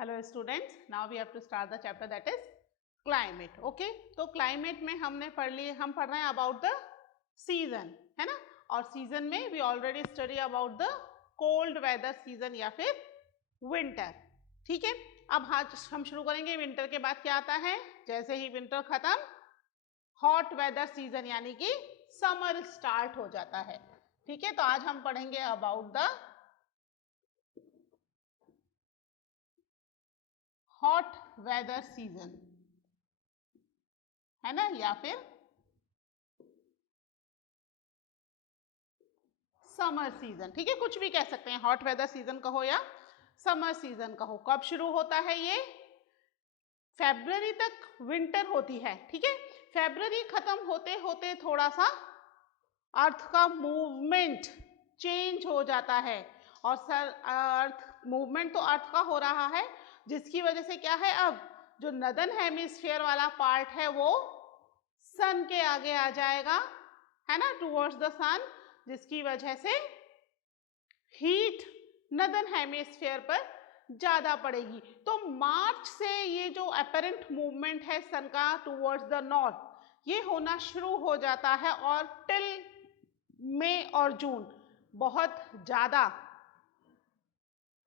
Hello students, now we have to start the chapter that is climate. Okay, तो climate में हम पढ़ रहे हैं अबाउट द सीजन, है ना. और सीजन में we already study about the cold weather season या फिर विंटर. ठीक है, अब आज हम शुरू करेंगे. विंटर के बाद क्या आता है? जैसे ही विंटर खत्म हॉट वेदर सीजन यानी कि समर स्टार्ट हो जाता है. ठीक है, तो आज हम पढ़ेंगे about the hot weather season, है ना, या फिर समर सीजन. ठीक है, कुछ भी कह सकते हैं, हॉट वेदर सीजन कहो या समर सीजन कहो. कब शुरू होता है ये? फरवरी तक विंटर होती है. ठीक है, फरवरी खत्म होते होते थोड़ा सा अर्थ का मूवमेंट चेंज हो जाता है. और अर्थ मूवमेंट तो अर्थ का हो रहा है, जिसकी वजह से क्या है, अब जो नदर्न हेमिस्फीयर वाला पार्ट है वो सन के आगे आ जाएगा, है ना, टुवर्ड्स द सन, जिसकी वजह से हीट नदर्न हेमिस्फीयर पर ज्यादा पड़ेगी. तो मार्च से ये जो अपरेंट मूवमेंट है सन का टुवर्ड्स द नॉर्थ, ये होना शुरू हो जाता है और टिल मई और जून बहुत ज्यादा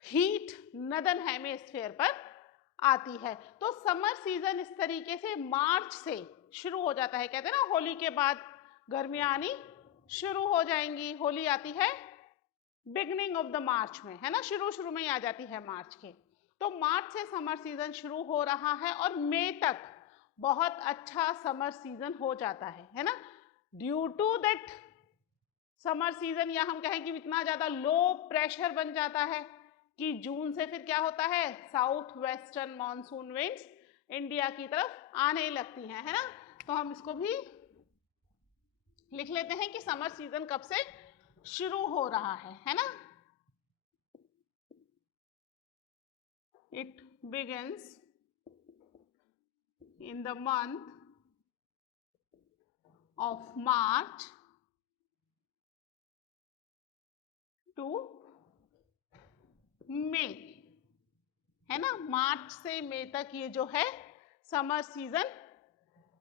हीट नदर्न हेमिस्फीयर पर आती है. तो समर सीजन इस तरीके से मार्च से शुरू हो जाता है. कहते हैं ना, होली के बाद गर्मियां आनी शुरू हो जाएंगी. होली आती है बिगनिंग ऑफ द मार्च में, है ना, शुरू में ही आ जाती है मार्च के. तो मार्च से समर सीजन शुरू हो रहा है और मई तक बहुत अच्छा समर सीजन हो जाता है ना. Due to that summer season, या हम कहें कि इतना ज्यादा लो प्रेशर बन जाता है कि जून से फिर क्या होता है, south western monsoon winds India की तरफ आने लगती हैं, है ना. तो हम इसको भी लिख लेते हैं कि समर सीजन कब से शुरू हो रहा है ना. It begins in the month of March to May, है ना. मार्च से मई तक ये जो है समर सीजन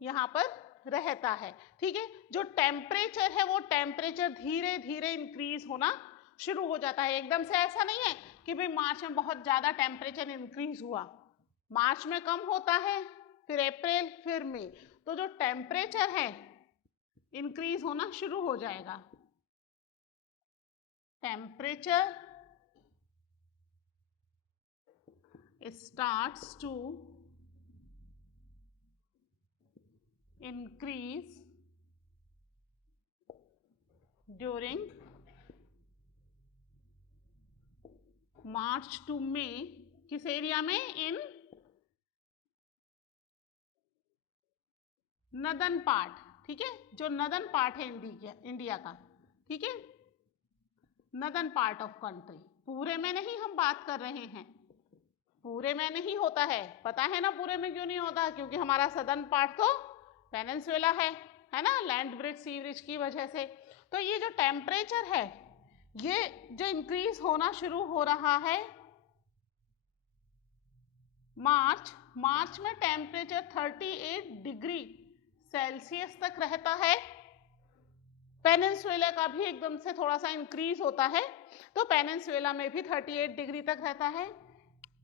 यहाँ पर रहता है. ठीक है, जो टेम्परेचर है वो टेम्परेचर धीरे धीरे इंक्रीज होना शुरू हो जाता है. एकदम से ऐसा नहीं है कि भाई मार्च में बहुत ज्यादा टेम्परेचर इंक्रीज हुआ. मार्च में कम होता है, फिर अप्रैल, फिर मई. तो जो टेम्परेचर है इंक्रीज होना शुरू हो जाएगा. Temperature starts to increase during March to May. किस एरिया में? इन नदर्न पार्ट. ठीक है, जो नदर्न पार्ट है इंडिया का. ठीक है, नदर्न पार्ट ऑफ कंट्री. पूरे में नहीं हम बात कर रहे हैं, पूरे में नहीं होता है. पता है ना पूरे में क्यों नहीं होता? क्योंकि हमारा सदर्न पार्ट तो पेनिनसुला है ना, लैंड ब्रिज सी ब्रिज की वजह से. तो ये जो टेम्परेचर है ये जो इंक्रीज होना शुरू हो रहा है मार्च में टेम्परेचर 38 डिग्री सेल्सियस तक रहता है. पेनिनसुला का भी एकदम से थोड़ा सा इंक्रीज होता है, तो पेनिनसुला में भी 38 डिग्री तक रहता है.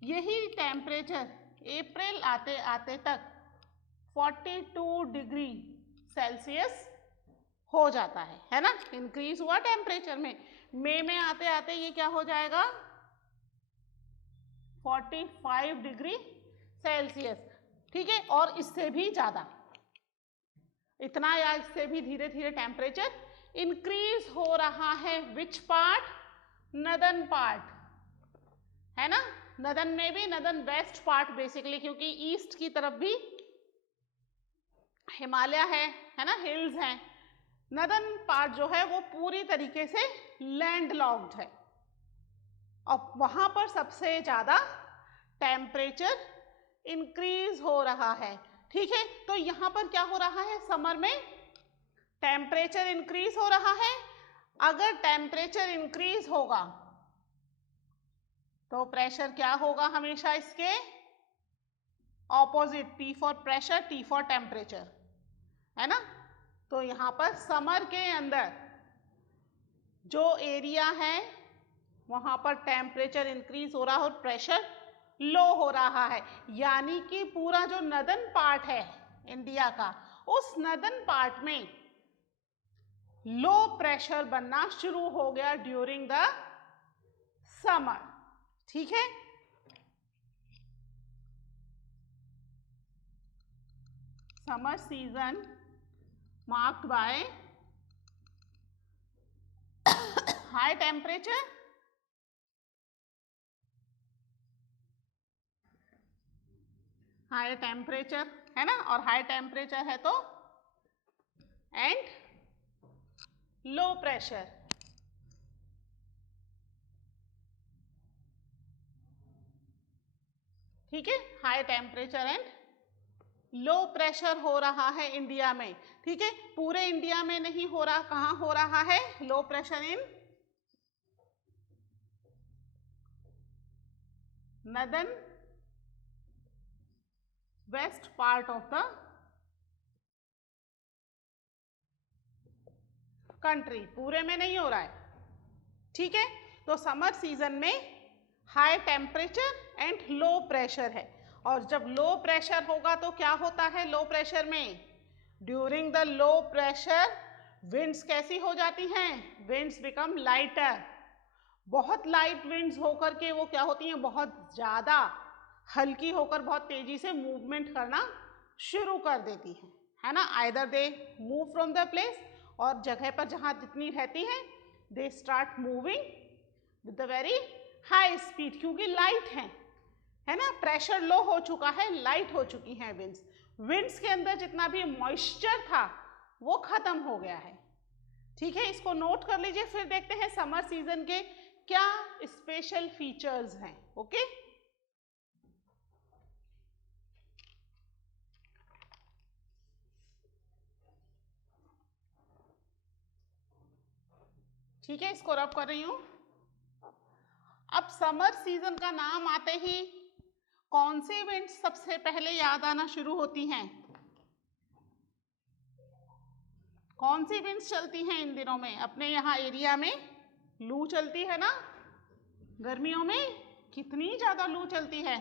यही टेम्परेचर अप्रैल आते आते तक 42 डिग्री सेल्सियस हो जाता है ना. इंक्रीज हुआ टेम्परेचर में. मई में आते आते ये क्या हो जाएगा, 45 डिग्री सेल्सियस. ठीक है, और इससे भी ज्यादा, इतना या इससे भी धीरे धीरे टेम्परेचर इंक्रीज हो रहा है. Which part? नदर्न पार्ट, है ना. नदर्न में भी, नदर्न वेस्ट पार्ट बेसिकली, क्योंकि ईस्ट की तरफ भी हिमालय है ना, हिल्स हैं. नदर्न पार्ट जो है वो पूरी तरीके से लैंड लॉक्ड है और वहां पर सबसे ज्यादा टेम्परेचर इंक्रीज हो रहा है. ठीक है, तो यहां पर क्या हो रहा है, समर में टेम्परेचर इंक्रीज हो रहा है. अगर टेम्परेचर इंक्रीज होगा तो प्रेशर क्या होगा हमेशा इसके opposite, P for pressure, T for temperature, है ना। तो यहाँ पर समर के अंदर जो एरिया है वहां पर टेम्परेचर इंक्रीज हो रहा है और प्रेशर लो हो रहा है, यानी कि पूरा जो नदर्न पार्ट है इंडिया का, उस नदर्न पार्ट में लो प्रेशर बनना शुरू हो गया ड्यूरिंग द समर। ठीक है, summer season marked by high temperature है ना, और हाई टेम्परेचर है तो एंड लो प्रेशर। ठीक है, high temperature and low pressure हो रहा है इंडिया में। ठीक है, पूरे इंडिया में नहीं हो रहा, कहाँ हो रहा है low pressure? In northern west part of the country, पूरे में नहीं हो रहा है। ठीक है, तो समर सीजन में high temperature and low pressure है, और जब लो प्रेशर होगा तो क्या होता है लो प्रेशर में? During the low pressure winds कैसी हो जाती हैं? Winds become lighter. बहुत लाइट विंड्स होकर के वो क्या होती हैं? बहुत ज़्यादा हल्की होकर बहुत तेजी से मूवमेंट करना शुरू कर देती हैं, है ना। Either they move from the place, और जगह पर जहाँ जितनी रहती हैं they start moving with the very high speed, क्योंकि लाइट है ना, प्रेशर लो हो चुका है, लाइट हो चुकी हैं विंड्स। विंड्स के अंदर जितना भी मॉइस्चर था वो खत्म हो गया है। ठीक है, इसको नोट कर लीजिए। फिर देखते हैं समर सीजन के क्या स्पेशल फीचर्स हैं। ओके, ठीक है, इसको रब कर रही हूं। अब समर सीजन का नाम आते ही कौन सी विंड्स सबसे पहले याद आना शुरू होती हैं? कौन सी विंड्स चलती हैं इन दिनों में अपने यहाँ एरिया में? लू चलती है ना, गर्मियों में कितनी ज्यादा लू चलती है।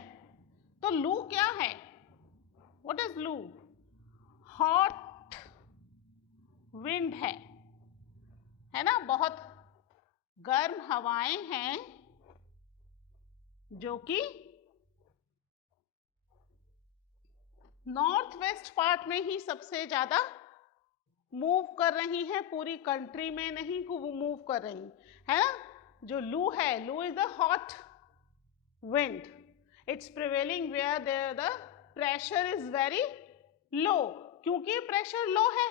तो लू क्या है? व्हाट इज लू? हॉट विंड है ना, बहुत गर्म हवाएं हैं जो कि नॉर्थ वेस्ट पार्ट में ही सबसे ज्यादा मूव कर रही हैं, पूरी कंट्री में नहीं मूव कर रही, है ना। जो लू है, लू is the hot wind, it's prevailing where there the pressure is very low. क्योंकि प्रेशर लो है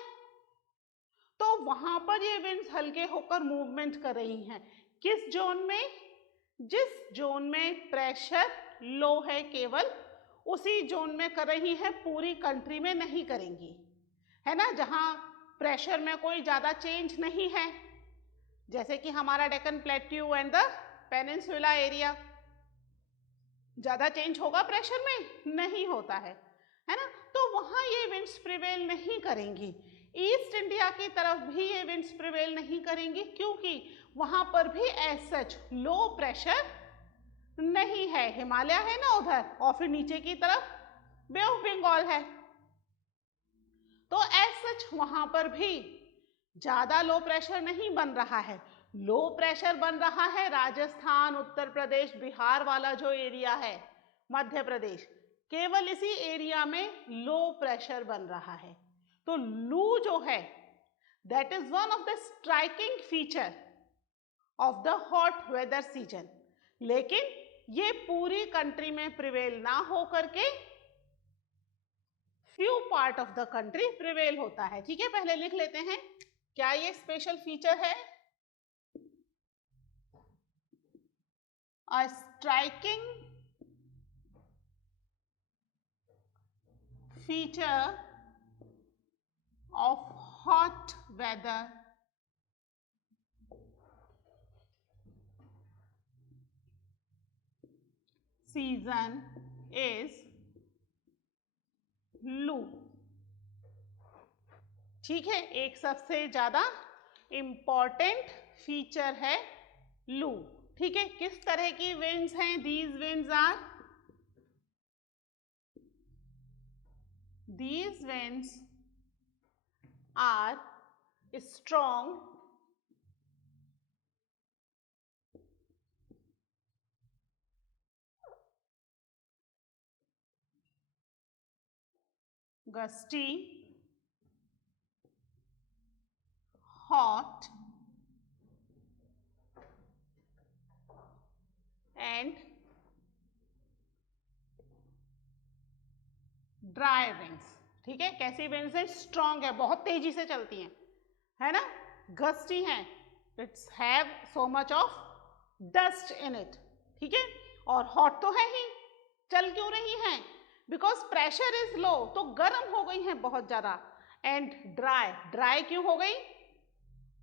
तो वहां पर ये विंड्स हल्के होकर मूवमेंट कर रही हैं। किस जोन में? जिस जोन में प्रेशर लो है केवल उसी जोन में कर रही है, पूरी कंट्री में नहीं करेंगी, है ना। जहां प्रेशर में कोई ज्यादा चेंज नहीं है, जैसे कि हमारा Deccan plateau and the peninsula area, ज्यादा चेंज होगा प्रेशर में? नहीं होता है ना। तो वहां ये विंड्स प्रिवेल नहीं करेंगी। ईस्ट इंडिया की तरफ भी ये विंड्स प्रिवेल नहीं करेंगी, क्योंकि वहां पर भी एज सच लो प्रेशर नहीं है। हिमालय है ना उधर, और फिर नीचे की तरफ बे ऑफ बंगाल है, तो एज सच वहां पर भी ज्यादा लो प्रेशर नहीं बन रहा है। लो प्रेशर बन रहा है राजस्थान, उत्तर प्रदेश, बिहार वाला जो एरिया है, मध्य प्रदेश, केवल इसी एरिया में लो प्रेशर बन रहा है। तो लू जो है that is one of the striking feature of the hot weather season, लेकिन ये पूरी कंट्री में प्रिवेल ना हो करके few part of the country prevail होता है। ठीक है, पहले लिख लेते हैं क्या ये स्पेशल फीचर है। A striking feature of hot weather season is लू। ठीक है, एक सबसे ज्यादा इंपॉर्टेंट फीचर है लू। ठीक है, किस तरह की विंड्स हैं? These winds are strong gusty, hot and dry winds. ठीक है, कैसी विंड्स हैं? स्ट्रॉन्ग है, बहुत तेजी से चलती हैं, है ना, गस्टी हैं, it's have so much of dust in it. ठीक है, और हॉट तो है ही, चल क्यों रही हैं? बिकॉज प्रेशर इज लो, तो गर्म हो गई हैं बहुत ज्यादा। एंड ड्राई, ड्राई क्यों हो गई?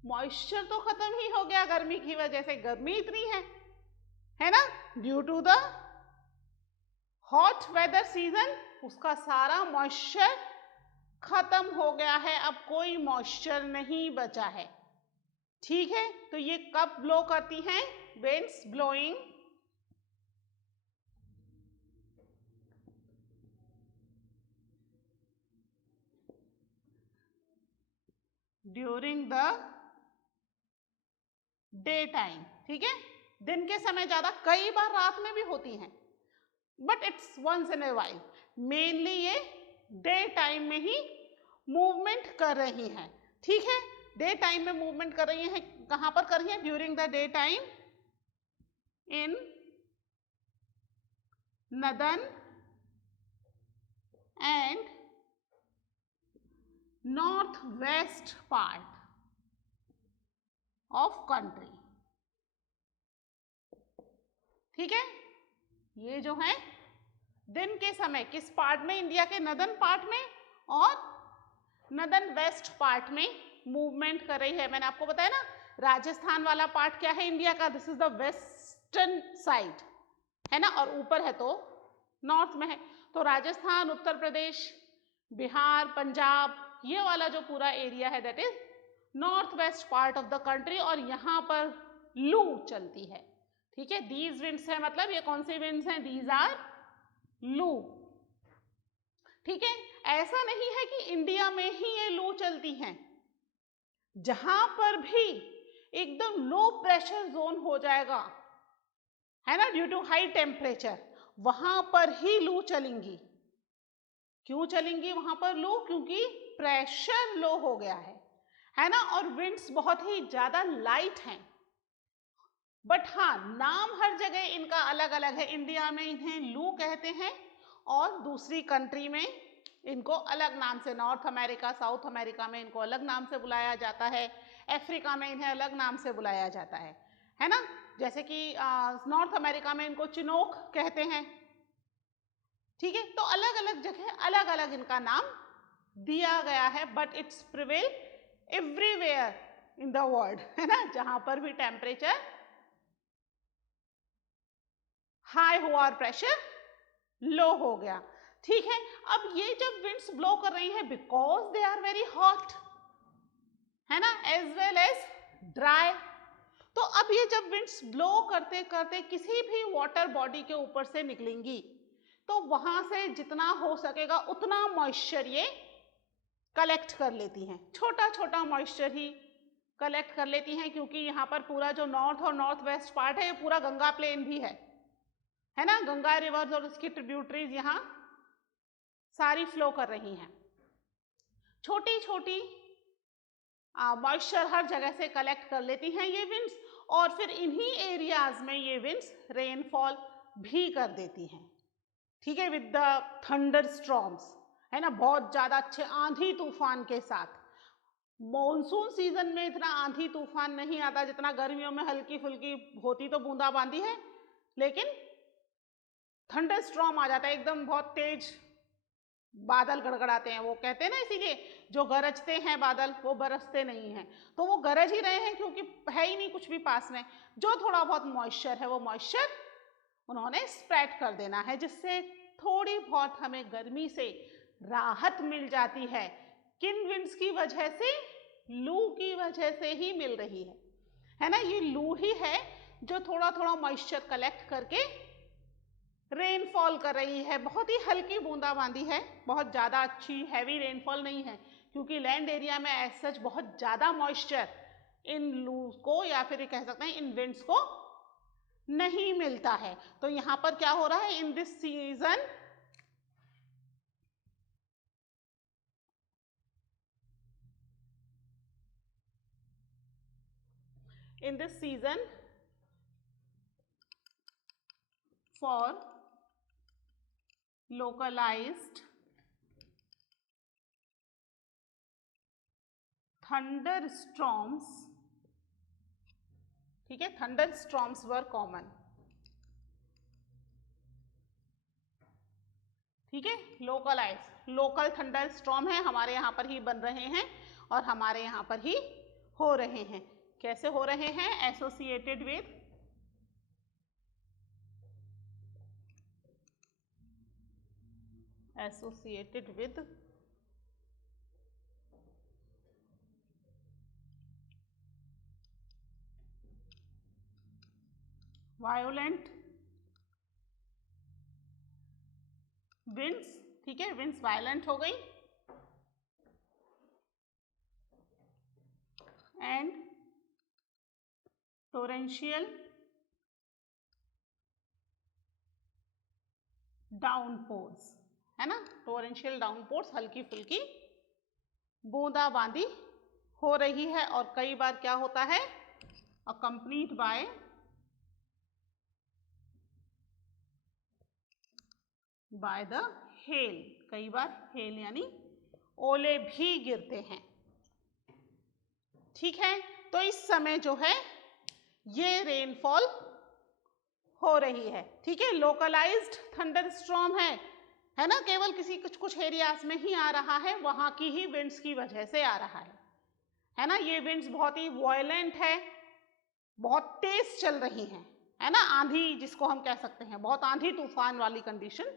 मॉइस्चर तो खत्म ही हो गया गर्मी की वजह से, गर्मी इतनी है ना, due to the hot weather season, उसका सारा मॉइस्चर खत्म हो गया है, अब कोई मॉइस्चर नहीं बचा है। ठीक है, तो ये कब ब्लो करती हैं? Winds blowing during the day time. ठीक है, दिन के समय ज्यादा, कई बार रात में भी होती हैं, but it's once in a while. Mainly ये डे टाइम में ही मूवमेंट कर रही हैं। ठीक है, डे टाइम में मूवमेंट कर रही हैं, कहां पर कर रही हैं? During the day time in northern and north west part of country. ठीक है, ये जो है दिन के समय किस पार्ट में? इंडिया के नदर्न पार्ट में और नदर्न वेस्ट पार्ट में मूवमेंट कर रही है। मैंने आपको बताया ना, राजस्थान वाला पार्ट क्या है इंडिया का? This is the western side, है ना, और ऊपर है तो नॉर्थ में है। तो राजस्थान, उत्तर प्रदेश, बिहार, पंजाब, ये वाला जो पूरा एरिया है that is north west part of the country, और यहाँ पर लू चलती है। ठीक है, दीज विंड्स है, मतलब ये कौन सी विंड्स हैं? दीज आर लू। ठीक है, ऐसा नहीं है कि इंडिया में ही ये लू चलती हैं, जहां पर भी एकदम लो प्रेशर जोन हो जाएगा, है ना, ड्यू टू हाई टेम्परेचर, वहां पर ही लू चलेंगी। क्यों चलेंगी वहां पर लू? क्योंकि प्रेशर लो हो गया है ना, और विंड्स बहुत ही ज्यादा लाइट हैं। बट हाँ, नाम हर जगह इनका अलग अलग है। इंडिया में इन्हें लू कहते हैं और दूसरी कंट्री में इनको अलग नाम से, नॉर्थ अमेरिका, साउथ अमेरिका में इनको अलग नाम से बुलाया जाता है, अफ्रीका में इन्हें अलग नाम से बुलाया जाता है ना। जैसे कि नॉर्थ अमेरिका में इनको चिनोक कहते हैं। ठीक है, तो अलग अलग जगह अलग अलग इनका नाम दिया गया है, but it's prevail everywhere in the world, है ना, जहां पर भी टेम्परेचर हाई हुआ और प्रेशर लो हो गया। ठीक है, अब ये जब विंड्स ब्लो कर रही हैं because they are very hot, है ना, एज वेल एज ड्राई, तो अब ये जब विंड्स ब्लो करते करते किसी भी वाटर बॉडी के ऊपर से निकलेंगी, तो वहां से जितना हो सकेगा उतना मॉइस्चर ये कलेक्ट कर लेती हैं। छोटा छोटा मॉइस्चर ही कलेक्ट कर लेती हैं, क्योंकि यहाँ पर पूरा जो नॉर्थ और नॉर्थ वेस्ट पार्ट है, ये पूरा गंगा प्लेन भी है ना, गंगा रिवर्स और उसकी ट्रिब्यूटरीज यहाँ सारी फ्लो कर रही हैं। छोटी छोटी मॉइस्चर हर जगह से कलेक्ट कर लेती हैं ये विंड्स, और फिर इन्हीं एरियाज में ये विंड्स रेनफॉल भी कर देती हैं। ठीक है, विद द थंडर स्टॉर्म्स, है ना, बहुत ज्यादा अच्छे आंधी तूफान के साथ। मॉनसून सीजन में इतना आंधी तूफान नहीं आता जितना गर्मियों में हल्की फुल्की होती तो बूंदाबांदी है, लेकिन थंडर स्टॉर्म आ जाता है, एकदम बहुत तेज बादल गड़गड़ाते हैं। वो कहते हैं ना, इसीलिए जो गरजते हैं बादल वो बरसते नहीं हैं, तो वो गरज ही रहे हैं क्योंकि है ही नहीं कुछ भी पास में। जो थोड़ा बहुत मॉइस्चर है वो मॉइस्चर उन्होंने स्प्रेड कर देना है, जिससे थोड़ी बहुत हमें गर्मी से राहत मिल जाती है। किन विंड्स की वजह से? लू की वजह से ही मिल रही है ना। ये लू ही है जो थोड़ा थोड़ा मॉइस्चर कलेक्ट करके रेनफॉल कर रही है। बहुत ही हल्की बूंदाबांदी है, बहुत ज़्यादा अच्छी हैवी रेनफॉल नहीं है, क्योंकि लैंड एरिया में एज सच बहुत ज़्यादा मॉइस्चर इन लू को या फिर कह सकते हैं इन विंड्स को नहीं मिलता है। तो यहाँ पर क्या हो रहा है? In this season for localized thunderstorms, ठीक है, thunderstorms were common, ठीक है। लोकल थंडरस्टॉर्म है, हमारे यहाँ पर ही बन रहे हैं और हमारे यहाँ पर ही हो रहे हैं। कैसे हो रहे हैं? एसोसिएटेड विद वायोलेंट विंड्स, ठीक है, विंड्स वायलेंट हो गई, एंड टोरेंशियल डाउनपोर्स, है ना। टोरेंशियल डाउनपोर्स, हल्की फुल्की बूंदाबांदी हो रही है। और कई बार क्या होता है? अकम्पनीड बाय द हेल, कई बार हेल यानी ओले भी गिरते हैं, ठीक है। तो इस समय जो है ये रेनफॉल हो रही है, ठीक है। लोकलाइज्ड थंडरस्टॉर्म है ना, केवल किसी कुछ एरियाज में ही आ रहा है, वहां की ही विंड्स की वजह से आ रहा है ना। ये विंड्स बहुत ही वायलेंट है, बहुत तेज चल रही हैं, है ना। आंधी जिसको हम कह सकते हैं, बहुत आंधी तूफान वाली कंडीशन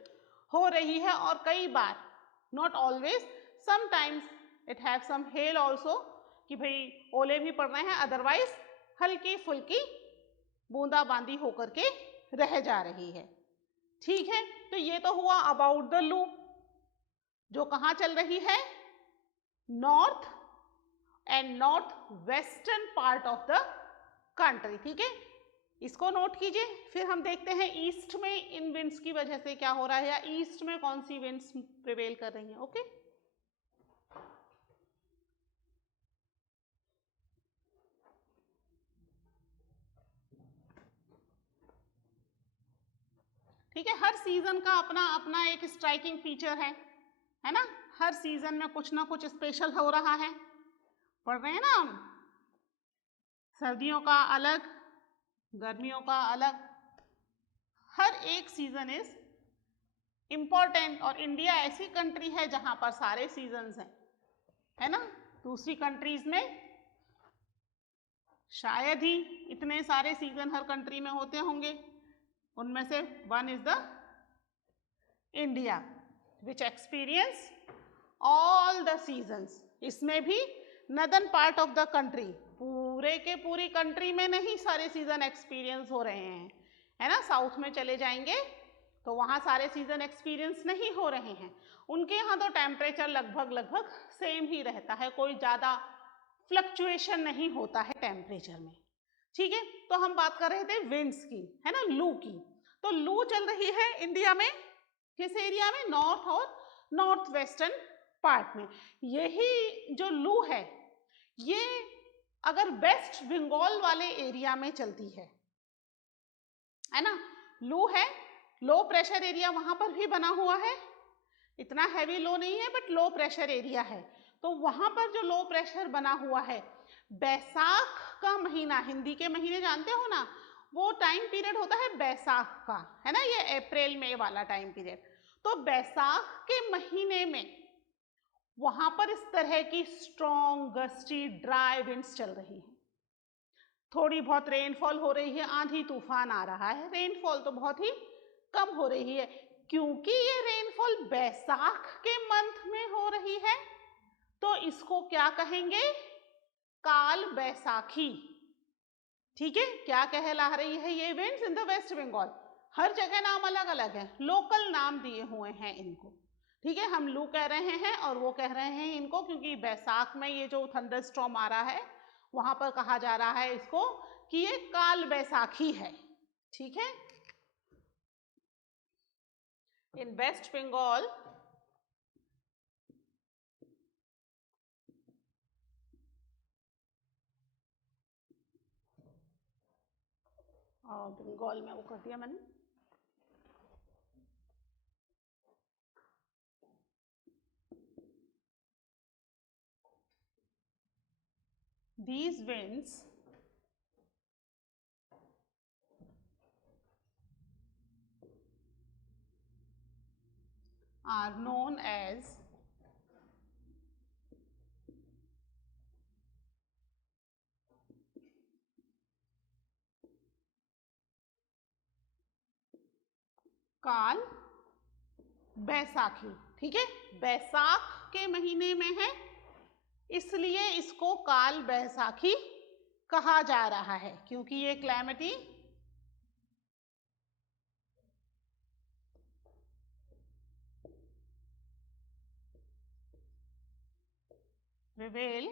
हो रही है। और कई बार, not always, sometimes it have some hail also, कि भाई ओले भी पड़ रहे हैं, अदरवाइज हल्की फुल्की बूंदाबांदी होकर के रह जा रही है, ठीक है। तो ये तो हुआ अबाउट द लू, जो कहाँ चल रही है? North and north western part of the country, ठीक है। इसको नोट कीजिए। फिर हम देखते हैं ईस्ट में इन विंड्स की वजह से क्या हो रहा है, या ईस्ट में कौन सी विंड्स प्रिवेल कर रही हैं। ओके, ठीक है। हर सीजन का अपना अपना एक स्ट्राइकिंग फीचर है ना। हर सीजन में कुछ ना कुछ स्पेशल हो रहा है। पढ़ रहे हैं ना हम, सर्दियों का अलग, गर्मियों का अलग, हर एक सीजन इज इम्पॉर्टेंट। और इंडिया ऐसी कंट्री है जहां पर सारे सीजन्स हैं, है ना। दूसरी कंट्रीज में शायद ही इतने सारे सीजन हर कंट्री में होते होंगे। उनमें से one is the India which experience all the seasons. इसमें भी northern part of the country, पूरे के पूरी कंट्री में नहीं सारे सीजन एक्सपीरियंस हो रहे हैं, है ना। साउथ में चले जाएंगे तो वहाँ सारे सीजन एक्सपीरियंस नहीं हो रहे हैं। उनके यहाँ तो टेम्परेचर लगभग सेम ही रहता है, कोई ज़्यादा फ्लक्चुएशन नहीं होता है टेम्परेचर में, ठीक है। तो हम बात कर रहे थे विंड्स की, है ना, लू की। तो लू चल रही है इंडिया में किस एरिया में? नॉर्थ और नॉर्थ वेस्टर्न पार्ट में। यही जो लू है ये अगर वेस्ट बंगाल वाले एरिया में चलती है ना। लू है, लो प्रेशर एरिया वहां पर भी बना हुआ है, इतना हैवी लो नहीं है बट लो प्रेशर एरिया है। तो वहां पर जो लो प्रेशर बना हुआ है, बैसाख का महीना, हिंदी के महीने जानते हो ना, वो टाइम पीरियड होता है बैसाख का, है ना, ये अप्रैल मई वाला टाइम पीरियड। तो बैसाख के महीने में वहां पर इस तरह की स्ट्रॉन्ग गस्टी ड्राई विंड्स चल रही हैं। थोड़ी बहुत रेनफॉल हो रही है, आंधी तूफान आ रहा है, रेनफॉल तो बहुत ही कम हो रही है। क्योंकि ये रेनफॉल बैसाख के मंथ में हो रही है तो इसको क्या कहेंगे? काल बैसाखी। ठीक है, क्या कहला रही है ये events in the West Bengal? हर जगह नाम अलग अलग है, लोकल नाम दिए हुए हैं इनको। ठीक है, हम लू कह रहे हैं और वो कह रहे हैं इनको क्योंकि बैसाख में ये जो थंडरस्टॉर्म आ रहा है वहां पर कहा जा रहा है इसको कि ये काल बैसाखी है। ठीक है, इन वेस्ट बंगाल बंगाल में वो कर दिया मैंने। These winds are known as काल बैसाखी। ठीक है, बैसाख के महीने में है इसलिए इसको काल बैसाखी कहा जा रहा है क्योंकि ये calamity prevail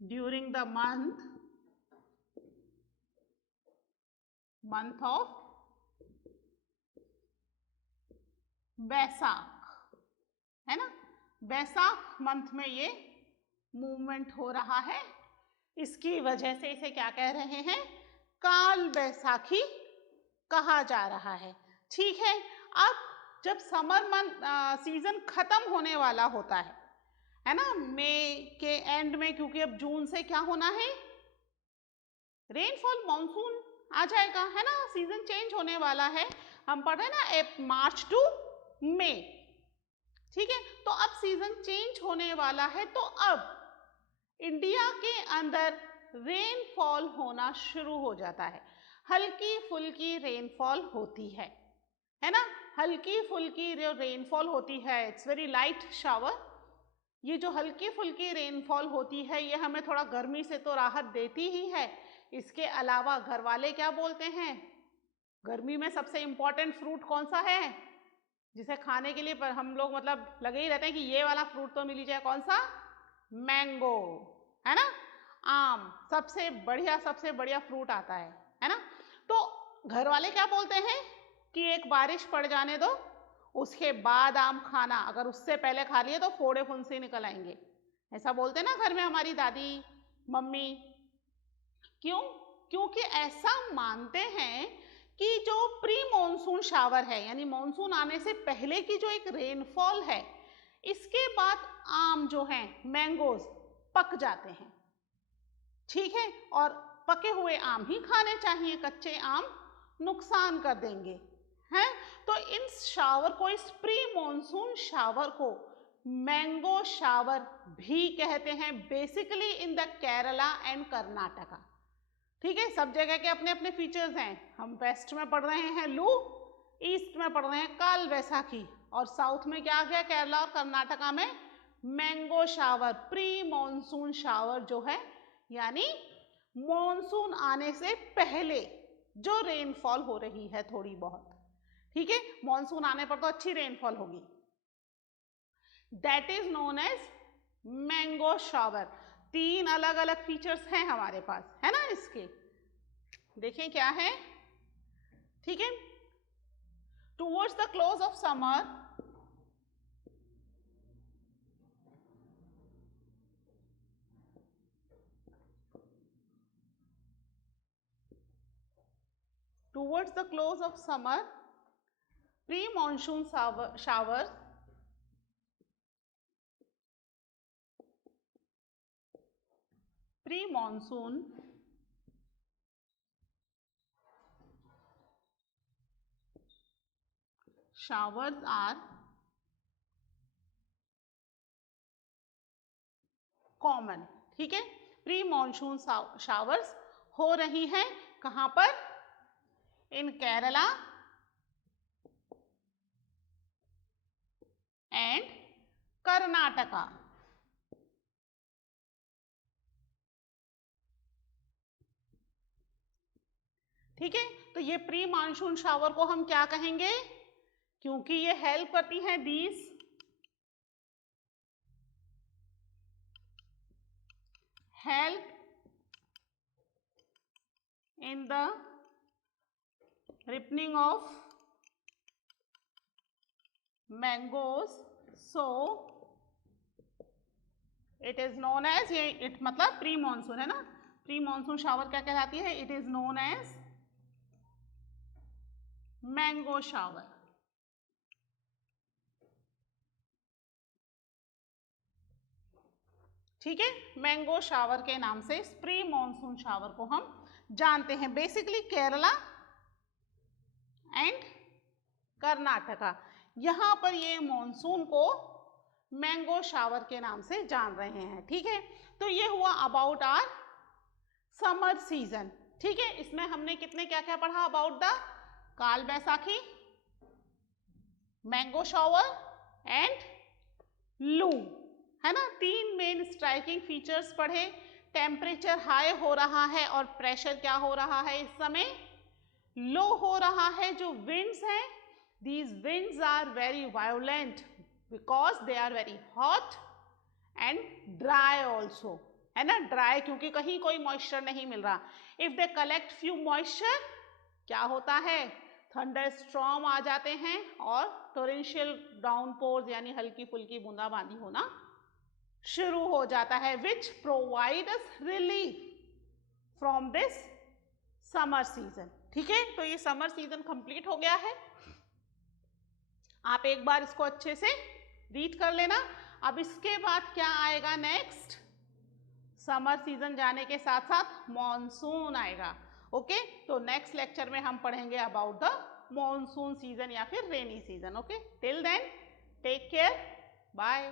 during the month of बैसाख, है ना। बैसाख मंथ में ये मूवमेंट हो रहा है, इसकी वजह से इसे क्या कह रहे हैं? काल बैसाखी कहा जा रहा है। ठीक है, अब जब समर मंथ सीजन खत्म होने वाला होता है ना, मई के एंड में, क्योंकि अब जून से क्या होना है? रेनफॉल मॉनसून आ जाएगा, है ना, सीजन चेंज होने वाला है। हम पढ़ रहे हैं ना मार्च टू मई। ठीक है, तो अब सीजन चेंज होने वाला है तो अब इंडिया के अंदर रेनफॉल होना शुरू हो जाता है। हल्की फुल्की रेनफॉल होती है ना, हल्की फुल्की जो रेनफॉल होती है, इट्स वेरी लाइट शावर। ये जो हल्की फुल्की रेनफॉल होती है ये हमें थोड़ा गर्मी से तो राहत देती ही है। इसके अलावा घर वाले क्या बोलते हैं? गर्मी में सबसे इम्पोर्टेंट फ्रूट कौन सा है जिसे खाने के लिए पर हम लोग मतलब लगे ही रहते हैं कि ये वाला फ्रूट तो मिल जाए? कौन सा? मैंगो, है ना। आम सबसे बढ़िया फ्रूट आता है ना। तो घर वाले क्या बोलते हैं कि एक बारिश पड़ जाने दो, उसके बाद आम खाना, अगर उससे पहले खा लिए तो फोड़े फुंसी निकल आएंगे। ऐसा बोलते ना घर में हमारी दादी मम्मी। क्यों? क्योंकि ऐसा मानते हैं कि जो प्री मॉनसून शावर है, यानी मॉनसून आने से पहले की जो एक रेनफॉल है, इसके बाद आम जो हैं, मैंगोज पक जाते हैं। ठीक है, और पके हुए आम ही खाने चाहिए, कच्चे आम नुकसान कर देंगे, हैं। तो इन शावर को, इस प्री मॉनसून शावर को मैंगो शावर भी कहते हैं, basically in the Kerala and Karnataka. ठीक है, सब जगह के अपने अपने फीचर्स हैं। हम वेस्ट में पढ़ रहे हैं लू, ईस्ट में पढ़ रहे हैं काल बैसाखी, और साउथ में क्या आ गया? केरला और कर्नाटका में mango shower, pre monsoon shower जो है, यानी मॉनसून आने से पहले जो रेनफॉल हो रही है थोड़ी बहुत। ठीक है, मॉनसून आने पर तो अच्छी रेनफॉल होगी, that is known as mango shower. तीन अलग अलग फीचर्स हैं हमारे पास, है ना। इसके देखें क्या है। ठीक है, towards the close of summer towards the close of summer, pre-monsoon showers pre-monsoon showers are common, ठीक है। प्री मॉनसून शावर्स हो रही हैं कहां पर? इन केरला एंड कर्नाटका। ठीक है, तो ये प्री मानसून शावर को हम क्या कहेंगे? क्योंकि ये हेल्प करती हैं these help in the ripening of mangoes, so it is known as, ये it मतलब प्री मानसून है ना, प्री मानसून शावर क्या कहलाती है? It is known as mango shower. ठीक है, मैंगो शावर के नाम से इस प्री मानसून शावर को हम जानते हैं। बेसिकली केरला एंड कर्नाटका, यहां पर ये मॉनसून को मैंगो शावर के नाम से जान रहे हैं। ठीक है, तो ये हुआ अबाउट आर समर सीजन। ठीक है, इसमें हमने कितने क्या क्या पढ़ा? अबाउट द काल बैसाखी, मैंगो शावर एंड लू, है ना। तीन मेन स्ट्राइकिंग फीचर्स पढ़े। टेम्परेचर हाई हो रहा है और प्रेशर क्या हो रहा है? इस समय लो हो रहा है। जो विंड्स हैं, these winds are very violent because they are very hot and dry also, है ना। ड्राई क्योंकि कहीं कोई मॉइस्चर नहीं मिल रहा। If they collect few moisture, क्या होता है? थंडर स्ट्रॉम आ जाते हैं और टोरेंशियल डाउनपोर्स यानी हल्की फुल्की बूंदाबांदी होना शुरू हो जाता है, which provide us relief from this summer season. ठीक है, तो ये समर सीजन कंप्लीट हो गया है। आप एक बार इसको अच्छे से रीड कर लेना। अब इसके बाद क्या आएगा नेक्स्ट? समर सीजन जाने के साथ साथ मॉनसून आएगा। ओके, तो नेक्स्ट लेक्चर में हम पढ़ेंगे अबाउट द मॉनसून सीजन या फिर rainy season. Okay, till then take care, bye.